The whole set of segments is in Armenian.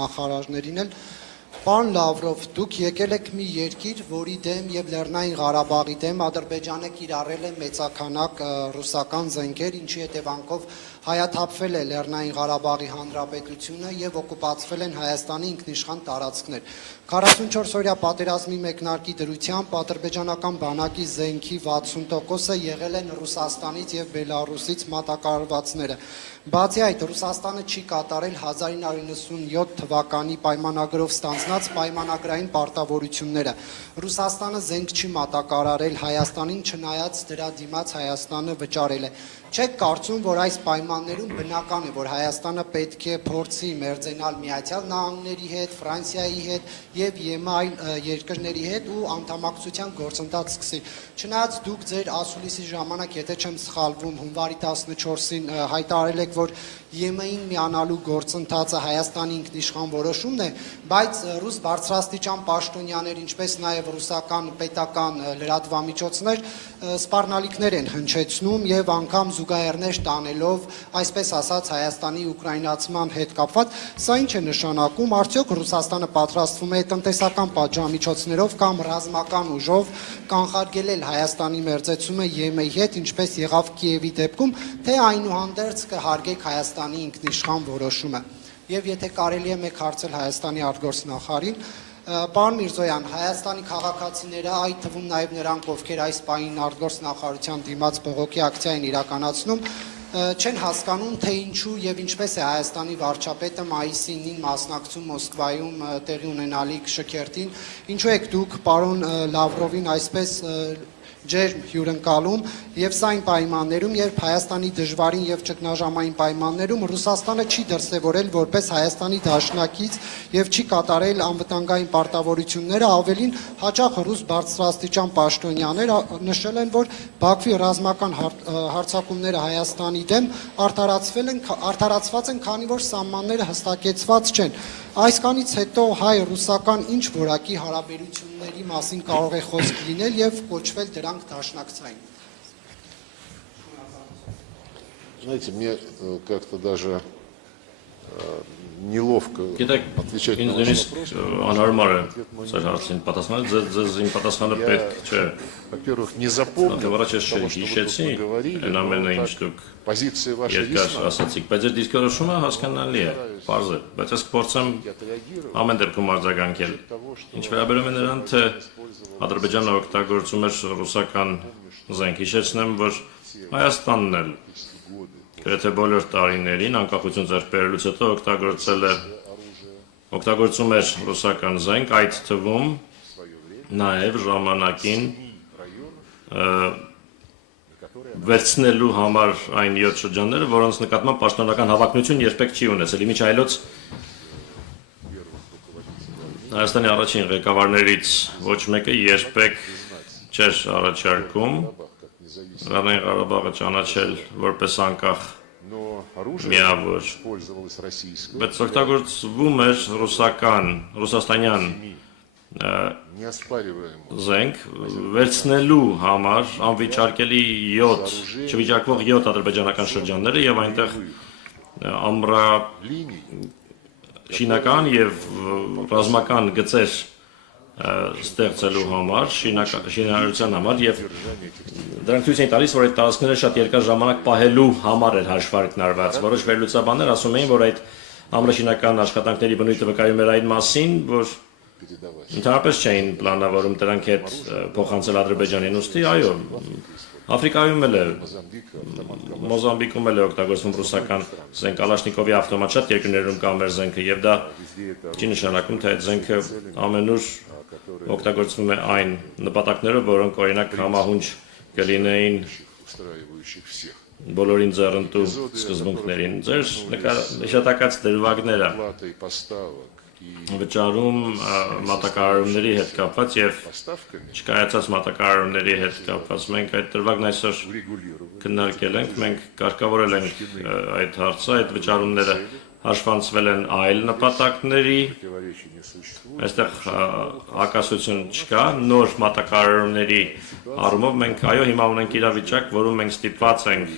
նախարարներին էլ Պարոն Լավրով, դուք եկել եք մի երկիր, որի դեմ եւ Լեռնային Ղարաբաղի դեմ Ադրբեջանը կիրառել է մեծականակ ռուսական զենքեր, ինչի հետևանքով հայաթափվել է Լեռնային Ղարաբաղի Հանրապետությունը եւ օկուպացվել են Հայաստանի ինքնիշխան տարածքներ։ 44-օրյա պատերազմի մեկնարկի դրությամբ ադրբեջանական բանակի զենքի 60%-ը եղել են Ռուսաստանից եւ Բելարուսից մատակարարվածները։ Բացի այդ, Ռուսաստանը չի կատարել 1997 թվականի պայմանագրով ստանձնած պայմանագրային պարտավորությունները։ Ռուսաստանը զենք չի մատակարարել Հայաստանին, չնայած դրա դիմաց Հայաստանը վճարել է։ Չեք կարծում, որ այս պայմաններում բնական է, որ Հայաստանը պետք է փորձի մերձենալ Միացյալ Նահանգների հետ, Ֆրանսիայի հետ եւ ԵՄ այլ երկրների հետ ու անդամակցության գործընթաց սկսի։ Չնայած դուք ձեր ասուլիսի ժամանակ, եթե չեմ սխալվում, հունվարի 14-ին հայտարարել եք, որ ԵՄ-ին միանալու գործընթացը Հայաստանի ինքնիշխան որոշումն է, բայց ռուս բարձրաստիճան պաշտոնյաներ, ինչպես նաև ռուսական պետական լրատվամիջոցներ սպառնալիքներ են հնչեցնում եւ անգամ զուգահեռներ տանելով, այսպես ասած, Հայաստանի ուկրաինացման հետ կապված, սա ինչ է նշանակում, արդյոք Ռուսաստանը պատրաստվում է տնտեսական պատժամիջոցներով կամ ռազմական ուժով կանխարգելել Հայաստանի մերձեցումը ԵՄ-ի հետ, ինչպես եղավ Կիևի դեպքում, թե այնուհանդերձ կհարգեք Հայաստանի ինքնիշխան որոշումը։ Եվ եթե կարելի է մեկ հարցել Հայաստանի արտգործնախարարին, պարոն Միրզոյան, Հայաստանի քաղաքացիները, այդ թվում նաև նրանք, ովքեր այս պահին արտգործնախարարության դիմաց բողոքի ակցիա են իրականացնում, չեն հասկանում, թե ինչու եւ ինչպես է Հայաստանի վարչապետը մայիսի 9-ին մասնակցում Մոսկվայում տեղի ունենալիք շքերթին, ինչու եք դուք պարոն Լավրովին այսպես ջերմ հյուրընկալում եւ սա այն պայմաններում, երբ Հայաստանի դժվարին եւ ճգնաժամային պայմաններում Ռուսաստանը չի դրսեւորել որպես Հայաստանի դաշնակից եւ չի կատարել անվտանգային պարտավորությունները, ավելին հաճախ ռուս բարձրաստիճան պաշտոնյաներ նշել են, որ Բաքվի ռազմական հարձակումները Հայաստանի դեմ արդարացված են, քանի որ սահմանները հստակեցված չեն։ Այսքանից հետո հայ-ռուսական ինչ որակի հարաբերությունների մասին կարող է խոսք լինել եւ կոչվել դրանք դաշնակցային։ Знаете, мне как-то даже неловко отвечать на ваш вопрос. Во-первых, не запомнил того, что мы говорили, позиции вашей ясны. Բայց այդ դիսկուրսումը հասկանալի է, պարզ է, բայց ես կփորձեմ ամեն դեպքում արձագանքել։ Ինչ վերաբերում է նրան, թե Ադրբեջանը օգտագործում էր ռուսական զենք, հիշեցնեմ, որ Հայաստանն էլ գրեթե բոլոր տարիներին անկախություն ձեռք բերելուց հետո օգտագործում էր ռուսական զենք, այդ թվում նաև ժամանակին վերցնելու համար այն 7 շրջանները, որոնց նկատմամբ պաշտոնական հավակնություն երբեք չի ունեցել։ Իմիջայլոց Հայաստանի առաջին ղեկավարներից ոչ մեկը երբեք չէր առաջարկում Լեռնային Ղարաբաղը ճանաչել որպես անկախ միավոր, բայց օգտագործվում էր ռուսաստանյան զենք վերցնելու համար անվիճարկելի 7, չվիճարկվող 7 ադրբեջանական շրջանները եւ այնտեղ շինական եւ ռազմական գծեր ստեղծելու համար, շինարարության համար եւ դրանք ցույց են տալիս, որ այդ տարածքները շատ երկար ժամանակ պահելու համար էր հաշվարկն արված։ Որոշ վերլուծաբաններ ասում էին, որ այդ ամրաշինական աշխատանքների բնույթը վկայում էր այն մասին, որ ընդհանրապես չէին պլանավորում դրանք հետ փոխանցել Ադրբեջանին, ուստի այո, Աֆրիկայում էլ է, Մոզամբիկում էլ է օգտագործվում ռուսական զենք, Կալաշնիկովի ավտոմատ, շատ երկրներում կա մեր զենքը եւ դա չի նշանակում, թե այդ զենքը ամենուր օգտագործվում է այն նպատակներով, որոնք օրինակ համահունչ կլինեին բոլորին ձեռնտու սկզբունքներին։ Ձեր նշանակած դրվագները վճարում մատակարարումների հետ կապված եւ չկայացած մատակարարումների հետ կապված մենք այդ դրվագն այսօր քննարկել ենք, մենք կարգավորել ենք այդ հարցը, այդ վճարումները հաշվանցվել են այլ նպատակների, այստեղ հակասություն չկա, նոր մատակարարումների առումով մենք այո հիմա ունենք իրավիճակ, որում մենք ստիպված ենք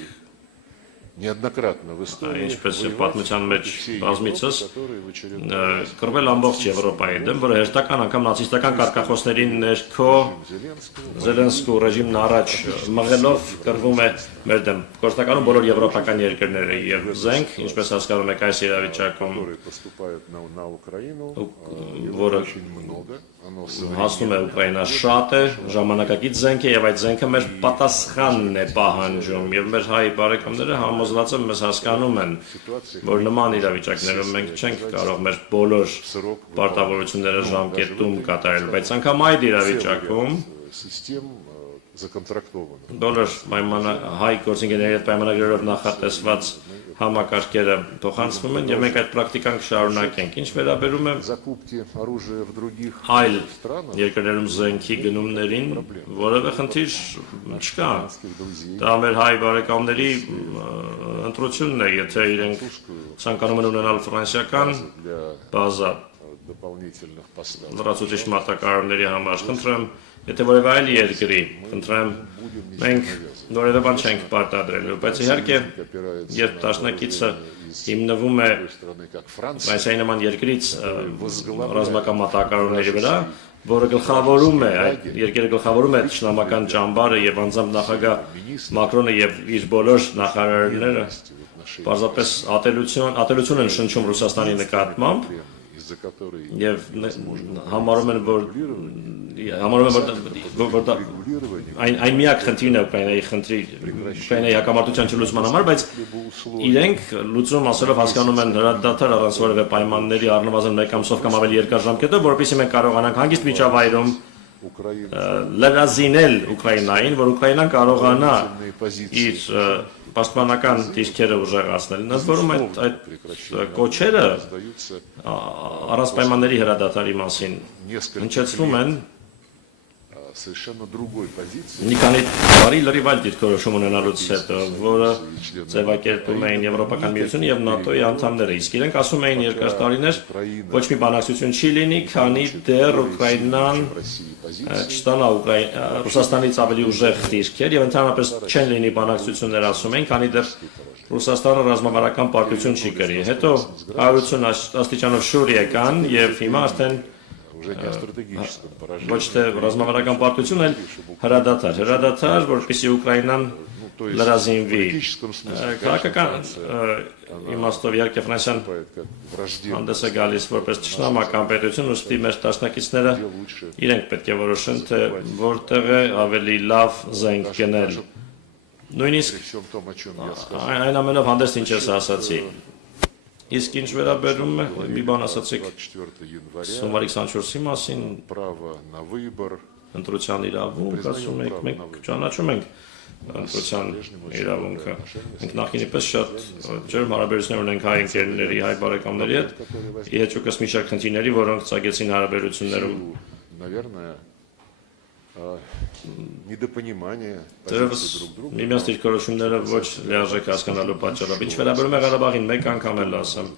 неоднократно в истории ինչպես եւ воевать պատմության մեջ против всей բազմիցս Европы, которые в очередной раз կռվել ամբողջ Եվրոպայի դեմ, որը հերթական անգամ նացիստական կարգախոսների ներքո Зеленского Զելենսկու ռեժիմն առաջ մղելով կռվում է մեր դեմ։ Գործնականում բոլոր եվրոպական երկրները եւ զենք, ինչպես հասկանում եք այս իրավիճակում, которые поступают на Украину, որը очень много. Оно հասնում է Ուկրաինա շատ է, ժամանակակից զենք է եւ այդ զենքը մեր պատասխանն է պահանջում եւ մեր հայ բարեկամները համոզված են մեզ հասկանում են, որ նման իրավիճակներում մենք չենք կարող մեր բոլոր պարտավորությունները ժամկետում կատարել, բայց անգամ այդ իրավիճակում систем законтрактовано. բոլոր հայ գործընկերների հետ պայմանագրերով նախատեսված համակարգերը փոխանցվում են եւ մենք այդ պրակտիկան կշարունակենք։ Ինչ վերաբերում է Закупки оружия в других այլ странах, երկրներում զենքի գնումներին, որևէ խնդիր չկա։ друзей, Դա մեր հայ բարեկամների ընտրությունն է, եթե իրենք ցանկանում են ունենալ ֆրանսիական для բազա дополнительных поставок. լրացուցիչ մատակարարների համար, խնդրեմ, եթե որևէ այլ երկրի, խնդրեմ, մենք որևէ բան չենք պարտադրելու, բայց իհարկե, երբ դաշնակիցը հիմնվում է Страны, как Франция, Ֆրանսիայի նման երկրից ռազմական մատակարարների վրա, որը գլխավորում է, այդ երկիրը գլխավորում է ճշնամական ճամբարը եւ անձամբ նախագահ Մակրոնը եւ իր բոլոր նախարարները պարզապես ատելություն են շնչում Ռուսաստանի նկատմամբ из-за которой եւ համարում են, որ այն միակ խնդիրն է Ուկրաինայի խնդրի Ուկրաինայի հակամարտության չլուծման համար, բայց իրենք լուծում ասելով հասկանում են հրադադար առանց որևէ պայմանների առնվազն մեկ ամսով կամ ավելի երկար ժամկետով, որովհետեւ մենք կարողանանք հանգիստ միջավայրում Украина լրազինել Ուկրաինային, որ Ուկրաինան կարողանա իր պաշտպանական դիրքերը ուժեղացնել։ Ընդ որում այդ կոչերը сдаются առանց պայմանների հրադադարի մասին հնչեցնում են совершенно другой позиции. մի քանի բարի լրիվ այլ դիրքորոշում ունենալուց հետո, որը ձևակերպում էին Եվրոպական միությունը եւ ՆԱՏՕ-ի անդամները, իսկ իրենք ասում էին երկար տարիներ ոչ մի բանակցություն չի լինի, քանի դեռ Ուկրաինան չստանա Ռուսաստանից ավելի ուժեղ դիրքեր եւ ընդհանրապես չեն լինի բանակցություններ, ասում են, քանի դեռ Ռուսաստանը ռազմավարական պարտություն չի կրի։ Հետո 180 աստիճանով շուր եկան եւ հիմա արդեն Уже не о стратегическом поражении. ոչ թե ռազմավարական պարտություն, այլ հրադադար, որպեսզի Ուկրաինան լրազինվի։ В смысле, Քաղաքական իմաստով իհարկե Ֆրանսիան как враждебно հանդես է գալիս որպես ճշնամական պետություն, ուստի մեր դաշնակիցները իրենք պետք է որոշեն, թե որտեղ է ավելի լավ զենք գնել։ Նույնիսկ при всем том, о чем я сказал. այն ամենով հանդես ինչ ես ասացի։ Իսկ ինչ վերաբերում է, մի բան ասացիք 24 января հունվարի 24-ի մասին, право на выбор ընտրության իրավունք, ասում եք, մենք ճանաչում ենք ընտրության իրավունքը։ Մենք նախինի պես շատ ջերմ հարաբերություններ ունենք հայ ընկերների, հայ բարեկամների հետ, իհեճուկս մի շարք խնդիրների, որոնք ծագեցին հարաբերություններում։ наверное, недопонимание Դերևս позиций друг друга. միմյանց դիրքորոշումները ոչ լիարժեք հասկանալու պատճառով։ Ինչ վերաբերում է Ղարաբաղին, մեկ անգամ էլ ասեմ,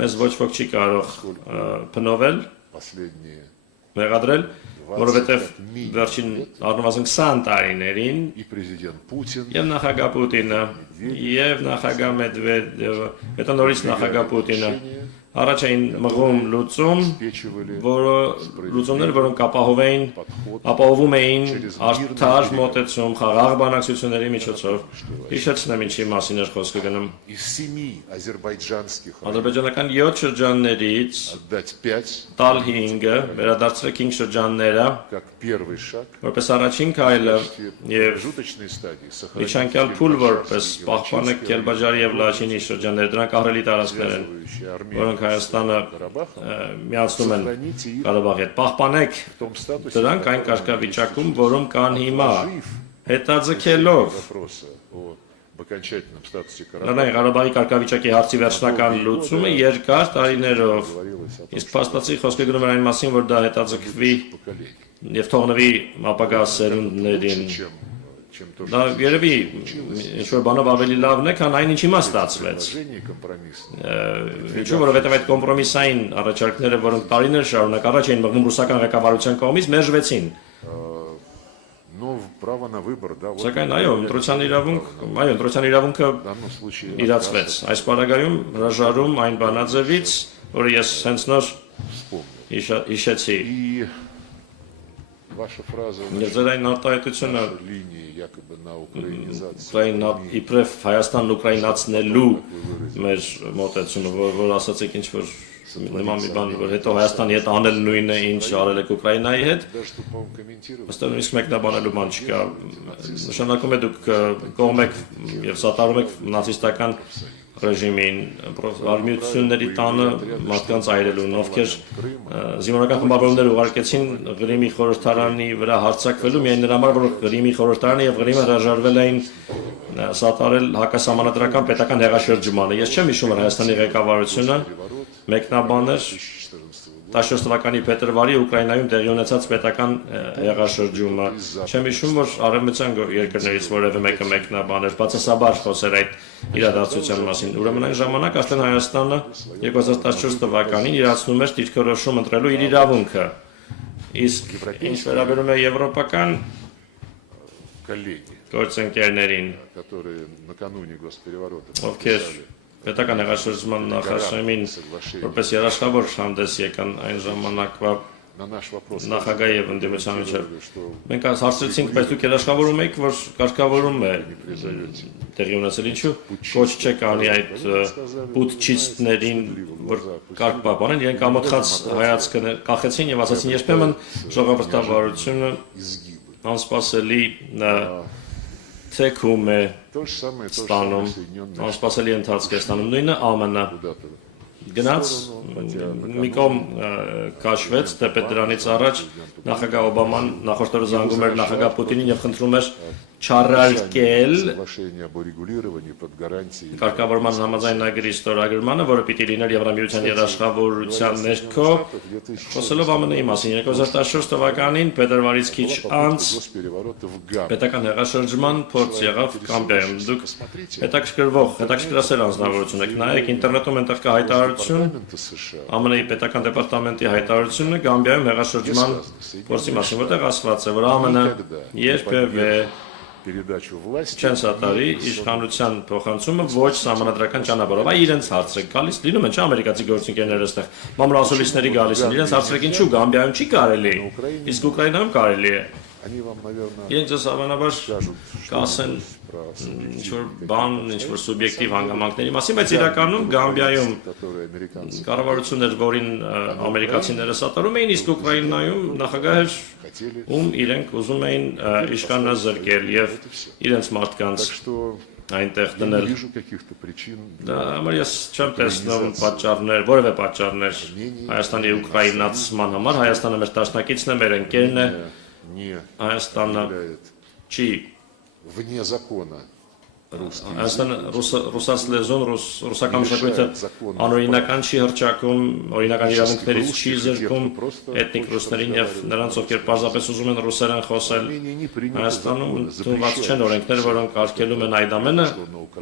մեզ ոչ ոք չի կարող փնովել, Последние մեղադրել, որովհետև վերջին առնվազն 20 տարիներին и президент Путин, եւ նախագահ Պուտինը եւ նախագահ Մեդվեդևը, հետո նորից նախագահ Պուտինը առաջ էին մղում լուծում, որը լուծումներ, որոնք ապահովում էին արդար մոտեցում խաղաղ բանակցությունների միջոցով։ Հիշեցնեմ ինչի մասին էր խոսքը գնում։ из 7 азербайджанских Ադրբեջանական 7 շրջաններից отдать 5 տալ 5-ը վերադարձրել 5 շրջանները как первый шаг որպես առաջին քայլը в եւ промежуточной стадии միջանկյալ փուլ որպես պահպանեք Կելբաջարի եւ Լաչինի շրջանները, դրանք ահռելի տարածքներ են, связывающие Армению որոնք Հայաստանը միացնում են сохраните их Ղարաբաղի հետ։ Պահպանեք в том статусе, դրանք այն կարգավիճակում, որում կան հիմա, հետաձգելով вопроса об окончательном статусе Карабаха Լեռնային Ղարաբաղի կարգավիճակի հարցի վերջնական լուծումը երկար տարիներով, говорилось о том, իսկ փաստացի խոսքը գնում էր այն մասին, որ դա հետաձգվի поколений, եւ թողնվի ապագա սերունդներին։ чем то, Դա երևի ինչ-որ բանով ավելի լավն է, քան այն ինչ հիմա ստացվեց։ положение компромиссное. Ինչու, որովհետև այդ կոմպրոմիսային առաջարկները, որոնք տարիներ շարունակ առաջ էին մղվում ռուսական ղեկավարության կողմից, մերժվեցին։ Но право на выбор, да, вот Սակայն այո, ընտրության իրավունքը в данном случае իրացվեց։ Այս պարագայում հրաժարում այն բանաձևից, որը ես հենց նոր вспомнил. հիշեցի։ И ваша фраза Եվ ձեր այն արտահայտությունը линии якобы на украинизацию. Ուկրաինա իբրև Հայաստանն ուկրաինացնելու մեր մոտեցումը, որ ասացիք ինչ որ նման մի բան, որ հետո Հայաստանի հետ անել նույնը, ինչ արել եք Ուկրաինայի հետ, Даже что, по-моему, комментировать. ըստ նույնիսկ մեկնաբանելու բան չկա։ Նշանակում է դուք կողմ եք եւ սատարում եք նացիստական ռեժիմին, արմիությունների տանը մարդկանց այրելուն, ովքեր զինվորական խմբավորումներ ուղարկեցին Ղրիմի խորհրդարանի վրա հարձակվելու միայն նրա համար, որ Ղրիմի խորհրդարանը եւ Ղրիմը հրաժարվել էին սատարել հակասահմանադրական պետական հեղաշրջմանը։ Ես չեմ հիշում, որ Հայաստանի ղեկավարությունը մեկնաբաներ 14 թվականի փետրվարի Ուկրաինայում տեղի ունեցած պետական հեղաշրջումը։ Չեմ հիշում, որ արևմտյան երկրներից որևէ մեկը մեկնաբաներ բացասաբար խոսեր այդ իրադարձության մասին։ Ուրեմն այն ժամանակ արդեն Հայաստանը 2014 թվականին իրացնում էր դիրքորոշում ընտրելու իր իրավունքը։ Իսկ ինչ վերաբերում է եվրոպական Коллеги, գործընկերներին, которые накануне госпереворота ովքեր պետական հեղաշրջման նախաշեմին որպես երաշխավոր հանդես եկան այն ժամանակվա на наш вопрос նախագահի եւ ընդդիմության միջեւ։ Մենք հարցրեցինք, բայց դուք երաշխավորում եք, որ կարգավորում է տեղի ունեցել, ինչու ոչ չեք անի այդ պուտչիստներին, որ կարգ պահպանեն, իրենք ամոթխած հայացքը կախեցին եւ ասացին, երբեմն ժողովրդավարությունը անսպասելի թեքում է то же самое, то же ստանում, самое Соединенные անսպասելի ընթացք է ստանում, նույնը ԱՄՆ-ը куда-то. գնաց մի կողմ քաշվեց, դեպի դրանից առաջ նախագահ Օբաման նախորդ օրը զանգում էր նախագահ Պուտինին եւ խնդրում էր չառարկել Соглашение об урегулировании под гарантией կարգավորման համաձայնագրի ստորագրմանը, որը պիտի լիներ Եվրամիության երաշխավորության ներքո, խոսելով ԱՄՆ-ի մասին 2014 թվականին փետրվարից քիչ անց госпереворота в ГАМ. պետական հեղաշրջման փորձ եղավ Գամբիայում։ Դուք հետաքրքրասեր անձնավորություն եք, նայեք ինտերնետում այնտեղ կա հայտարարություն Парламента США ԱՄՆ-ի պետական դեպարտամենտի հայտարարությունը Գամբիայում հեղաշրջման փորձի մասին, որտեղ ասված է, որ ԱՄՆ-ը երբևէ передачу власти չեն սատարի իշխանության փոխանցումը ոչ սահմանադրական ճանապարհով։ Այ իրենց հարցը գալիս լինում է, չէ՞ ամերիկացի գործընկերները այստեղ մամուլասոլիստների գալիս են, իրենց հարցրեք ինչու Գամբիայում չի կարելի, իսկ Ուկրաինայում կարելի է։ они вам, наверное, Իրենք ձեզ հավանաբար скажут կասեն про ինչ-որ բան, ինչ-որ սուբյեկտիվ հանգամանքների մասին, բայց իրականում Գամբիայում которые американцы կառավարությունն էր, որին ամերիկացիները սատարում էին, իսկ Ուկրաինայում նախագահ էր, хотели. ում իրենք ուզում էին իշխանազրկել եւ իրենց մարդկանց Что այնտեղ я не դնել։ вижу каких-то причин Դա համար ես չեմ տեսնում պատճառներ, որևէ պատճառներ Հայաստանի ուկրաինացման համար։ Հայաստանը մեր դաշնակիցն է, մեր ընկերն է, не Հայաստանը являет չի вне закона русский Հայաստանը ռուսաց լեզուն, ռուսական մշակույթը անօրինական չի հռչակում, օրինական իրավունքներից չի զրկում էթնիկ ռուսներին եւ նրանց, ովքեր պարզապես ուզում են ռուսերեն խոսել։ Հայաստանում ընդունված չեն օրենքներ, որոնք արգելում են այդ ամենը,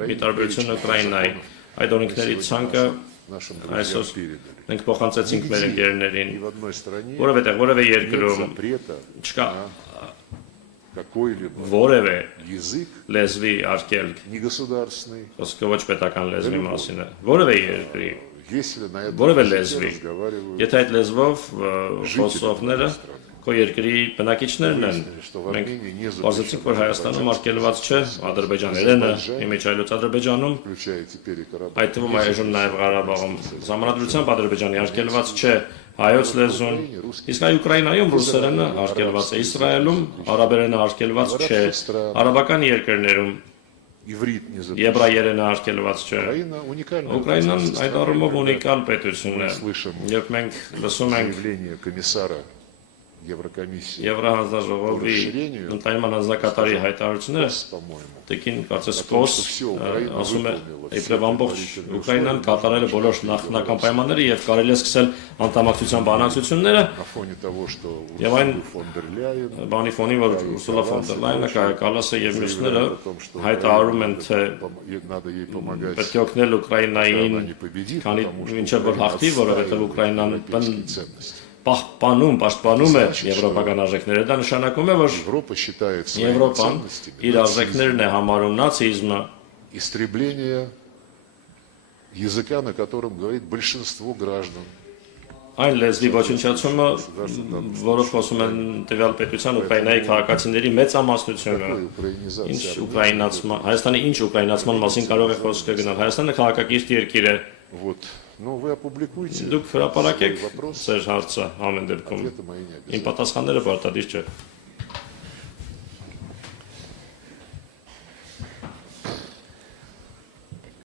ի տարբերություն Ուկրաինայի։ Այդ օրենքների ցանկը нашим այսօր друзьям передали. մենք փոխանցեցինք մեր ընկերներին, Ни в одной стране որևէ տեղ, որևէ нет երկրում запрета չկա какой-либо որևէ язык լեզվի արգել, негосударственный, խոսքը ոչ պետական լեզվի մասին է, որևէ երկրի, если на этом որևէ языке լեզվի, разговаривают եթե այդ լեզվով խոսողները քո երկրի բնակիչներն են, մենք բացեցինք, որ Հայաստանում արգելված չէ ադրբեջաներենը, իմիջայլոց Ադրբեջանում, включая теперь и Карабах. այդ թվում այժմ նաև Ղարաբաղում, ժամանակությամբ Ադրբեջանի արգելված չէ հայոց լեզուն, իսկ այ Ուկրաինայում ռուսերենը արգելված է, Իսրայելում արաբերենը արգելված չէ, արաբական երկրներում Иврит не запрещен. եբրայերենը արգելված չէ։ Украина уникальная. Ուկրաինան այդ առումով ունիկալ պետություն է, երբ մենք լսում ենք Заявление комиссара Еврокомиссии, Եվրահանձնաժողովի ընդայնման հանձնակատարի հայտարարությունները, по-моему, Տեկին կարծես կոս ասում է իբրև ամբողջ Ուկրաինան կատարել է բոլոր նախնական պայմանները եւ կարելի է սկսել անդամակցության բանակցությունները на фоне того, что եւ այն фон дер Ляйен բանի ֆոնին, որ Ուրսուլա ֆոն դեր Լայնը, Կայա Կալասը եւ մյուսները հայտարարում են, թե надо ей помогать, պետք է օգնել Ուկրաինային, она не победит, քանի потому что մինչեւ որ հաղթի, որովհետեւ Ուկրաինան европейские ценности. պաշտպանում է եվրոպական արժեքները, դա նշանակում է, որ Европа считает своими Եվրոպան ценностями իր արժեքներն է համարում նացիզմը, истребление языка, на котором говорит большинство граждан. այն լեզվի ոչնչացումը, որով խոսում են տվյալ պետության Ուկրաինայի քաղաքացիների մեծամասնությունը, ինչ ուկրաինացման, Հայաստանի ինչ ուկրաինացման մասին կարող է խոսքը գնալ, Հայաստանը քաղաքակիրթ երկիր է, Вот. Но вы опубликуйте դուք հրապարակեք вопрос, ձեր հարցը ամեն դեպքում, ответы мои не իմ обязательно. պատասխանները պարտադիր չէ։